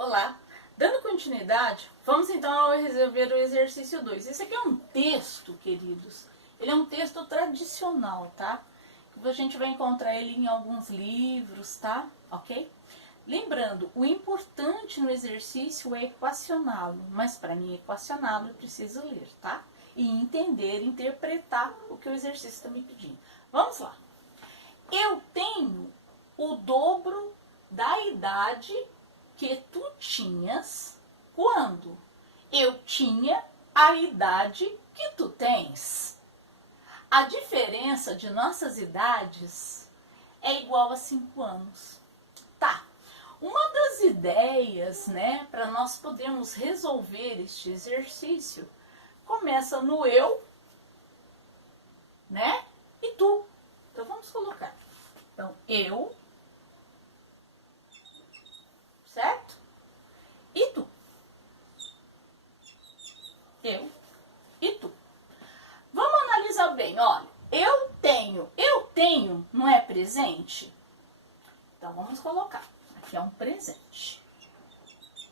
Olá! Dando continuidade, vamos então ao resolver o exercício 2. Esse aqui é um texto, queridos. Ele é um texto tradicional, tá? A gente vai encontrar ele em alguns livros, tá? Ok? Lembrando, o importante no exercício é equacioná-lo. Mas para mim equacioná-lo eu preciso ler, tá? E entender, interpretar o que o exercício está me pedindo. Vamos lá. Eu tenho o dobro da idade que tu tinhas quando eu tinha a idade que tu tens. A diferença de nossas idades é igual a 5 anos. Tá. Uma das ideias, né, para nós podermos resolver este exercício, começa no eu, né, e tu. Então vamos colocar. Então, eu, certo? E tu. Eu e tu. Vamos analisar bem, olha. Eu tenho, não é presente? Então vamos colocar. Aqui é um presente.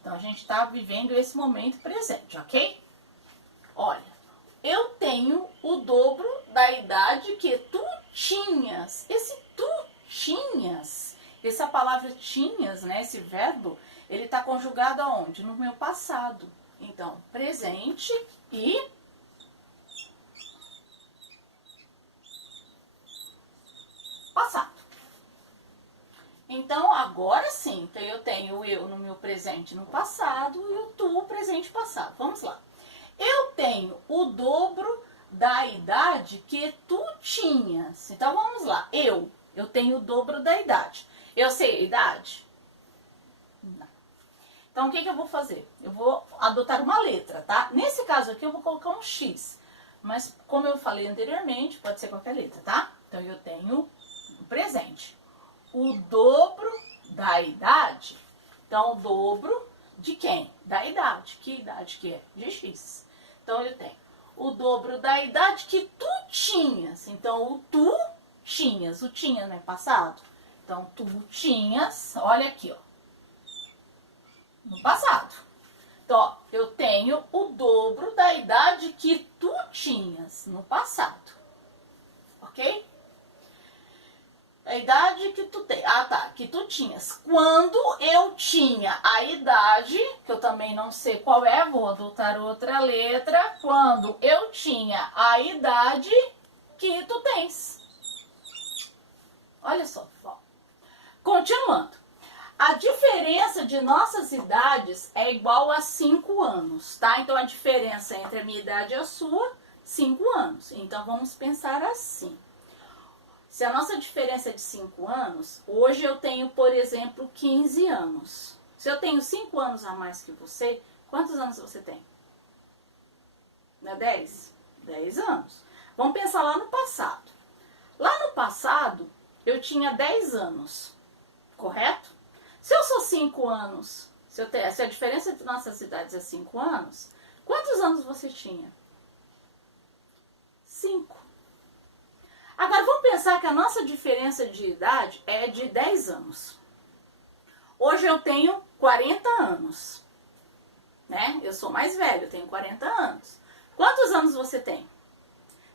Então a gente está vivendo esse momento presente, ok? Olha, eu tenho o dobro da idade que tu tinhas. Esse tu tinhas, essa palavra tinhas, né, esse verbo, ele está conjugado aonde? No meu passado. Então, presente e passado. Então, agora sim, então eu tenho o eu no meu presente no passado e o tu presente e passado. Vamos lá. Eu tenho o dobro da idade que tu tinhas. Então, vamos lá. Eu tenho o dobro da idade. Eu sei a idade? Não. Então, o que eu vou fazer? Eu vou adotar uma letra, tá? Nesse caso aqui, eu vou colocar um X. Mas, como eu falei anteriormente, pode ser qualquer letra, tá? Então, eu tenho o presente. O dobro da idade. Então, o dobro de quem? Da idade. Que idade que é? De X. Então, eu tenho o dobro da idade que tu tinhas. Então, o tu tinhas. O tinha não é passado? Então, tu tinhas, olha aqui, ó, no passado. Então, ó, eu tenho o dobro da idade que tu tinhas no passado. Ok? A idade que tu tem. Ah, tá. Que tu tinhas. Quando eu tinha a idade, que eu também não sei qual é, vou adotar outra letra. Quando eu tinha a idade que tu tens. Olha só, ó. Continuando. A diferença de nossas idades é igual a 5 anos, tá? Então, a diferença entre a minha idade e a sua, 5 anos. Então, vamos pensar assim. Se a nossa diferença é de 5 anos, hoje eu tenho, por exemplo, 15 anos. Se eu tenho 5 anos a mais que você, quantos anos você tem? Não é 10? 10 anos. Vamos pensar lá no passado. Lá no passado, eu tinha 10 anos, correto? Se eu sou 5 anos, se a diferença entre nossas idades é 5 anos, quantos anos você tinha? 5. Agora, vamos pensar que a nossa diferença de idade é de 10 anos. Hoje eu tenho 40 anos, né? Eu sou mais velho, eu tenho 40 anos. Quantos anos você tem?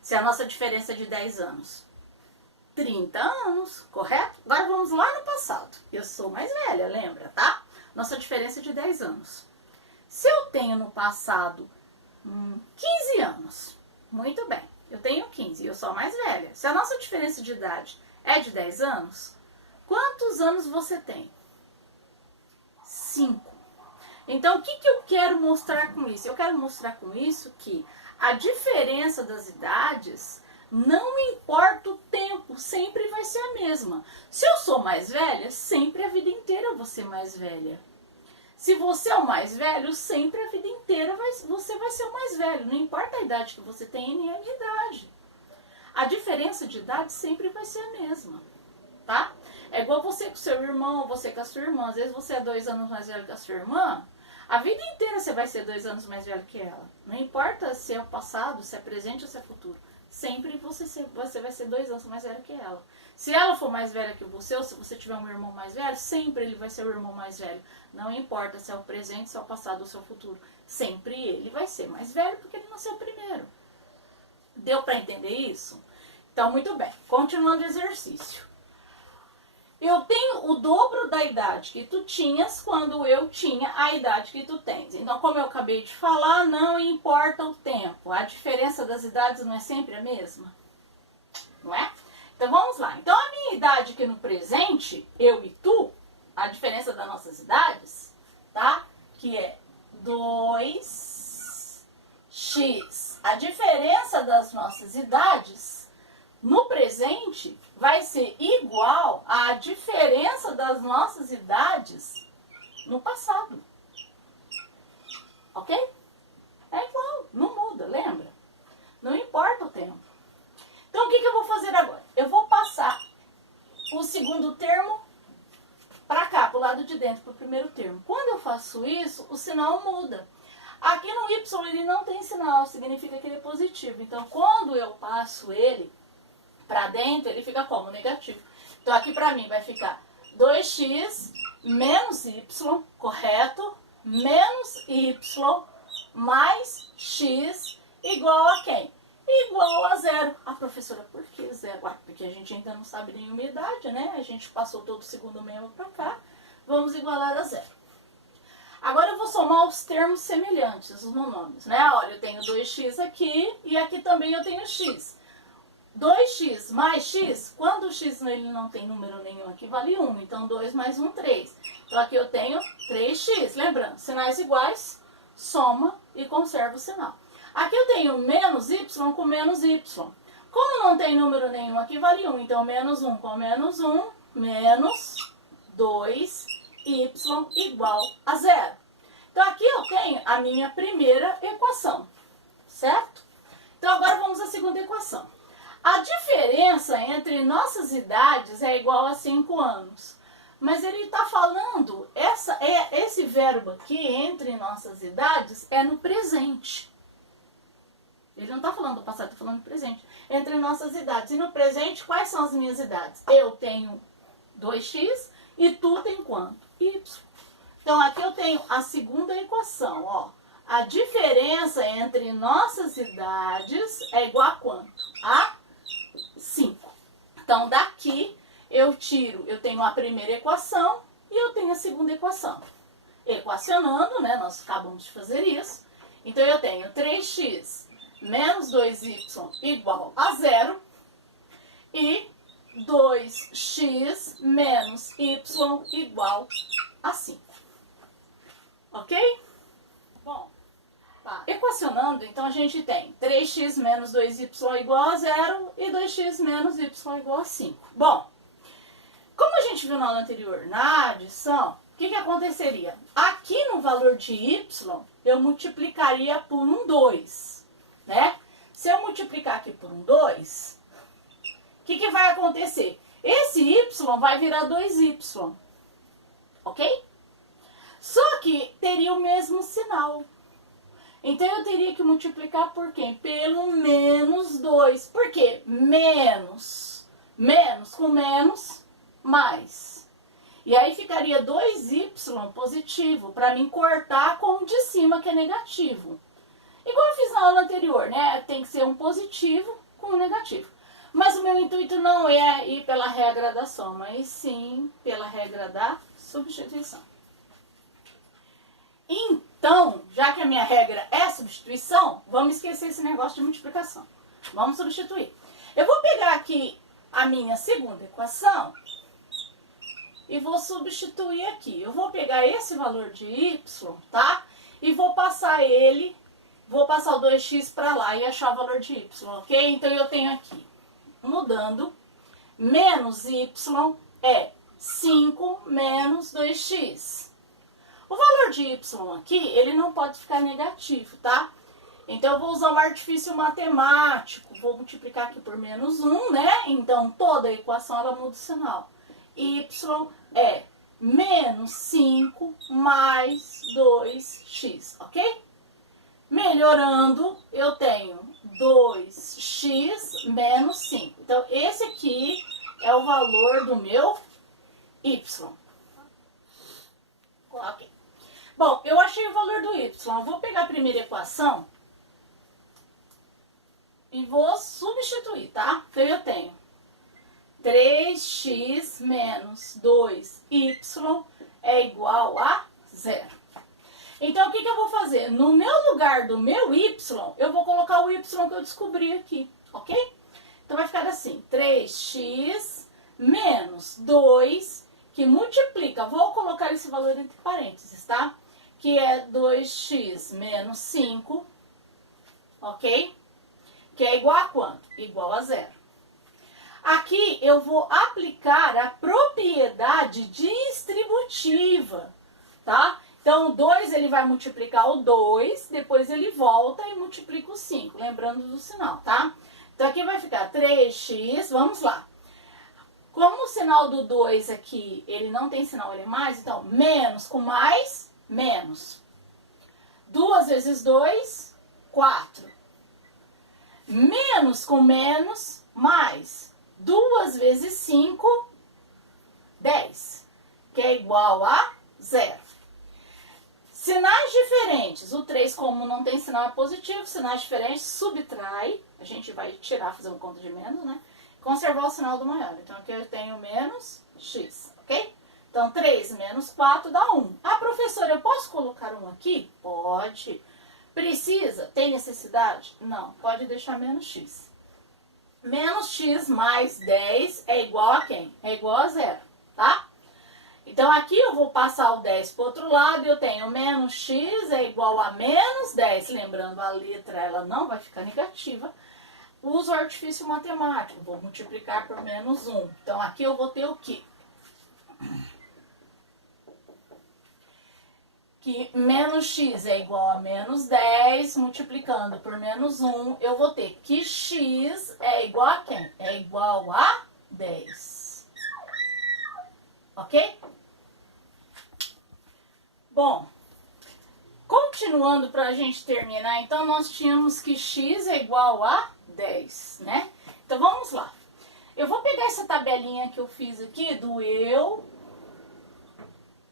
Se a nossa diferença é de 10 anos. 30 anos, correto? Agora vamos lá no passado. Eu sou mais velha, lembra, tá? Nossa diferença é de 10 anos. Se eu tenho no passado 15 anos, muito bem. Eu tenho 15 e eu sou a mais velha. Se a nossa diferença de idade é de 10 anos, quantos anos você tem? 5. Então, o que eu quero mostrar com isso? Eu quero mostrar com isso que a diferença das idades, não importa o tempo, sempre vai ser a mesma. Se eu sou mais velha, sempre a vida inteira eu vou ser mais velha. Se você é o mais velho, sempre a vida inteira você vai ser o mais velho. Não importa a idade que você tem, nem a minha idade. A diferença de idade sempre vai ser a mesma, tá? É igual você com seu irmão, ou você com a sua irmã. Às vezes você é 2 anos mais velho que a sua irmã, a vida inteira você vai ser 2 anos mais velho que ela. Não importa se é o passado, se é presente ou se é futuro. sempre você vai ser 2 anos mais velha que ela. Se ela for mais velha que você, ou se você tiver um irmão mais velho, sempre ele vai ser o irmão mais velho. Não importa se é o presente, se é o passado ou se é o futuro. Sempre ele vai ser mais velho porque ele nasceu primeiro. Deu para entender isso? Então, muito bem. Continuando o exercício. Eu tenho o dobro da idade que tu tinhas quando eu tinha a idade que tu tens. Então, como eu acabei de falar, não importa o tempo. A diferença das idades não é sempre a mesma? Não é? Então, vamos lá. Então, a minha idade aqui no presente, eu e tu, a diferença das nossas idades, tá? Que é 2x. A diferença das nossas idades no presente vai ser igual à diferença das nossas idades no passado. Ok? É igual, não muda, lembra? Não importa o tempo. Então, o que eu vou fazer agora? Eu vou passar o segundo termo para cá, para o lado de dentro, para o primeiro termo. Quando eu faço isso, o sinal muda. Aqui no Y ele não tem sinal, significa que ele é positivo. Então, quando eu passo ele para dentro, ele fica como? Negativo. Então, aqui para mim vai ficar 2x menos y, correto? Menos y mais x igual a quem? Igual a 0. A professora, por que 0? Porque a gente ainda não sabe nenhuma idade, né? A gente passou todo o segundo membro para cá. Vamos igualar a 0. Agora eu vou somar os termos semelhantes, os monômios, né? Olha, eu tenho 2x aqui e aqui também eu tenho x. 2x mais x, quando o x ele não tem número nenhum aqui, vale 1. Então, 2 mais 1, 3. Então, aqui eu tenho 3x. Lembrando, sinais iguais, soma e conserva o sinal. Aqui eu tenho menos y com menos y. Como não tem número nenhum aqui, vale 1. Então, menos 1 com menos 1, menos 2y igual a 0. Então, aqui eu tenho a minha primeira equação, certo? Então, agora vamos à segunda equação. A diferença entre nossas idades é igual a 5 anos. Mas ele está falando, esse verbo aqui, entre nossas idades, é no presente. Ele não está falando do passado, está falando do presente. Entre nossas idades. E no presente, quais são as minhas idades? Eu tenho 2x e tu tem quanto? Y. Então, aqui eu tenho a segunda equação, ó. A diferença entre nossas idades é igual a quanto? A 5. Então, daqui eu tenho a primeira equação e eu tenho a segunda equação. Equacionando, né? Nós acabamos de fazer isso. Então, eu tenho 3x menos 2y igual a 0 e 2x menos y igual a 5. Ok? Bom, tá. Equacionando, então a gente tem 3x menos 2y igual a 0 e 2x menos y igual a 5. Bom, como a gente viu na aula anterior, na adição, o que aconteceria? Aqui no valor de y, eu multiplicaria por um 2, né? Se eu multiplicar aqui por um 2, o que vai acontecer? Esse y vai virar 2y, ok? Só que teria o mesmo sinal. Então, eu teria que multiplicar por quem? Pelo menos 2. Por quê? Menos. Menos com menos, mais. E aí ficaria 2y positivo, para mim cortar com o de cima, que é negativo. Igual eu fiz na aula anterior, né? Tem que ser um positivo com um negativo. Mas o meu intuito não é ir pela regra da soma, e sim pela regra da substituição. Então, já que a minha regra é substituição, vamos esquecer esse negócio de multiplicação. Vamos substituir. Eu vou pegar aqui a minha segunda equação e vou substituir aqui. Eu vou pegar esse valor de y, tá? E vou passar o 2x para lá e achar o valor de y, ok? Então, eu tenho aqui, mudando, menos y é 5 menos 2x. O valor de y aqui, ele não pode ficar negativo, tá? Então, eu vou usar o artifício matemático. Vou multiplicar aqui por menos 1, né? Então, toda a equação, ela muda o sinal. Y é menos 5 mais 2x, ok? Melhorando, eu tenho 2x menos 5. Então, esse aqui é o valor do meu y. Ok. Bom, eu achei o valor do y. Eu vou pegar a primeira equação e vou substituir, tá? Então, eu tenho 3x menos 2y é igual a 0. Então, o que eu vou fazer? No meu lugar do meu y, eu vou colocar o y que eu descobri aqui, ok? Então, vai ficar assim, 3x menos 2, que multiplica, vou colocar esse valor entre parênteses, tá? Que é 2x menos 5, ok? Que é igual a quanto? Igual a 0. Aqui eu vou aplicar a propriedade distributiva, tá? Então, o 2 ele vai multiplicar o 2, depois ele volta e multiplica o 5, lembrando do sinal, tá? Então, aqui vai ficar 3x, vamos lá. Como o sinal do 2 aqui, ele não tem sinal, ele é mais, então, menos com mais, menos. 2 vezes 2, 4. Menos com menos, mais. 2 vezes 5, 10, que é igual a 0. Sinais diferentes, o 3 como não tem sinal é positivo, sinais diferentes, subtrai, a gente vai tirar, fazer uma conta de menos, né? Conservar o sinal do maior, então aqui eu tenho menos x, ok? Então 3 menos 4 dá 1. Ah, professora, eu posso colocar 1 aqui? Pode. Precisa? Tem necessidade? Não, pode deixar menos x. Menos x mais 10 é igual a quem? É igual a 0, tá? Então, aqui eu vou passar o 10 para o outro lado e eu tenho menos x é igual a menos 10. Lembrando, a letra ela não vai ficar negativa. Uso o artifício matemático, vou multiplicar por menos 1. Então, aqui eu vou ter o quê? Que menos x é igual a menos 10, multiplicando por menos 1, eu vou ter que x é igual a quem? É igual a 10. Ok? Bom, continuando para a gente terminar, então nós tínhamos que x é igual a 10, né? Então vamos lá. Eu vou pegar essa tabelinha que eu fiz aqui do eu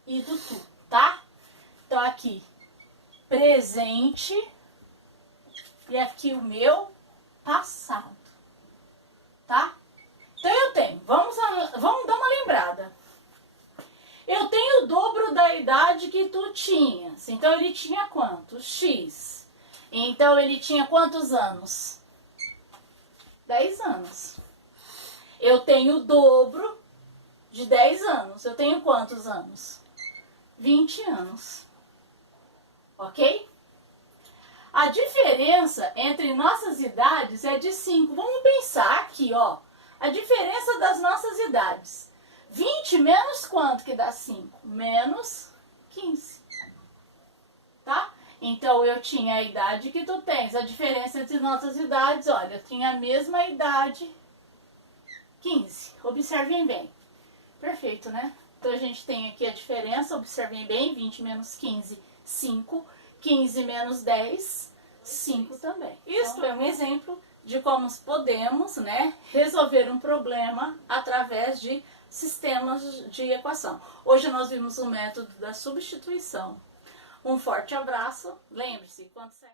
e do tu, tá? Então aqui, presente e aqui o meu passado, tá? Então eu tenho, vamos dar uma lembrada. Eu tenho o dobro da idade que tu tinhas. Então, ele tinha quanto? X. Então, ele tinha quantos anos? 10 anos. Eu tenho o dobro de 10 anos. Eu tenho quantos anos? 20 anos. Ok? A diferença entre nossas idades é de 5. Vamos pensar aqui, ó. A diferença das nossas idades. 20 menos quanto que dá 5? Menos 15. Tá? Então, eu tinha a idade que tu tens. A diferença entre nossas idades, olha, eu tinha a mesma idade, 15. Observem bem. Perfeito, né? Então, a gente tem aqui a diferença, observem bem, 20 menos 15, 5. 15 menos 10, 5 também. Isto é um exemplo de como podemos, né, resolver um problema através de sistemas de equação. Hoje nós vimos o método da substituição. Um forte abraço. Lembre-se, quando você...